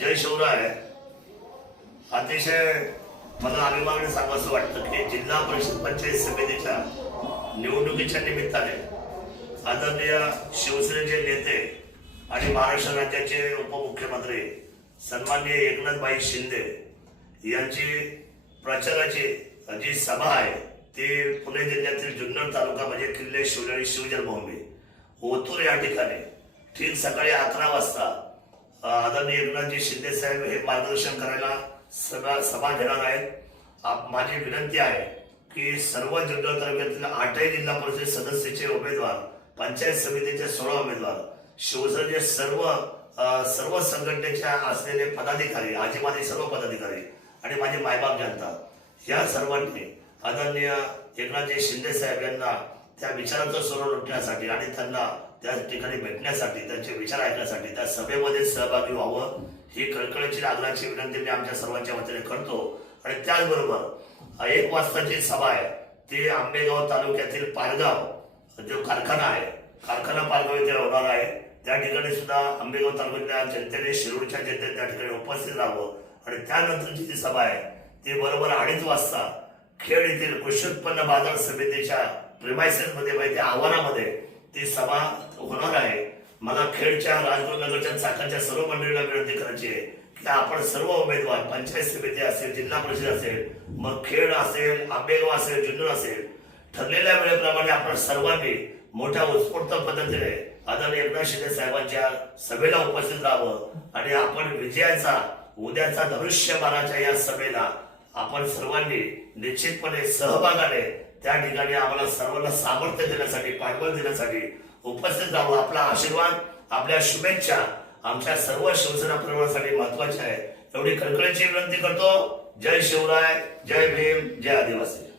जय शिवराय. अतिशय मला अभिमानाने सांगायचं वाटतं की जिल्हा परिषद पंचायत समितीच्या निवडणुकीच्या निमित्ताने आदरणीय शिवसेनेचे नेते आणि महाराष्ट्र राज्याचे उपमुख्यमंत्री सन्माननीय एकनाथबाई शिंदे यांची प्रचाराची जी सभा आहे ती पुणे जिल्ह्यातील जुन्नर तालुका म्हणजे किल्ले शिवनेरी शिवजन्मभूमी. ओतूर या ठिकाणी ठीक सकाळी अकरा वाजता आदरणीय एकनाथजी शिंदे साहेब हे मार्गदर्शन करायला सभा सभा घेणार आहेत. आप- माझी विनंती आहे की सर्व जिल्हा तालुक्यातील आठही जिल्हा परिषद सदस्याचे उमेदवार पंचायत समितीचे सोळा उमेदवार शिवसेनेचे सर्व सर्व संघटनेच्या असलेले पदाधिकारी आजी माझे सर्व पदाधिकारी आणि माझी मायबाप जनता या सर्वांनी आदरणीय एकनाथजी शिंदे साहेब यांना त्या विचाराचं स्वरूप उठण्यासाठी आणि त्यांना त्या ठिकाणी भेटण्यासाठी त्यांचे विचार ऐकण्यासाठी त्या सभेमध्ये सहभागी व्हावं ही कळकळीची आग्रहाची विनंती मी आमच्या सर्वांच्या वतीने करतो. आणि त्याचबरोबर एक वाजताची सभा आहे ती आंबेगाव तालुक्यातील पारगाव जो कारखाना आहे. कारखाना पारगाव इथे होणार आहे. त्या ठिकाणी सुद्धा आंबेगाव तालुक्यातल्या जनतेने शिरूरच्या जनतेने त्या ठिकाणी उपस्थित राहावं. आणि त्यानंतरची जी सभा आहे ती बरोबर अडीच वाजता खेड येथील कृषी उत्पन्न बाजार समितीच्या प्रिमायसेसमध्ये मध्ये आव्हानामध्ये ती सभा होणार आहे. मला खेडच्या राजगुरुनगरच्या चाकाच्या सर्व मंडळीला विनंती करायची आहे की आपण सर्व उमेदवार पंचायत समिती असेल जिल्हा परिषद असेल मग खेड असेल आंबेगाव असेल जुन्नर असेल ठरलेल्या वेळेप्रमाणे आपण सर्वांनी मोठ्या उत्स्फूर्त पद्धतीने आदरणीय एकनाथ शिंदे साहेबांच्या सभेला उपस्थित राहावं आणि आपण विजयाचा उद्याचा धनुष्य बाराच्या या सभेला आपण सर्वांनी निश्चितपणे सहभागाने त्या ठिकाणी आम्हाला सर्वांना सामर्थ्य देण्यासाठी पाठबळ देण्यासाठी उपस्थित राहू आपला आशीर्वाद आपल्या शुभेच्छा आमच्या सर्व शिवसेना परिवारासाठी महत्त्वाच्या आहे एवढी कळकळीची विनंती करतो. जय शिवराय जय भीम जय आदिवासी.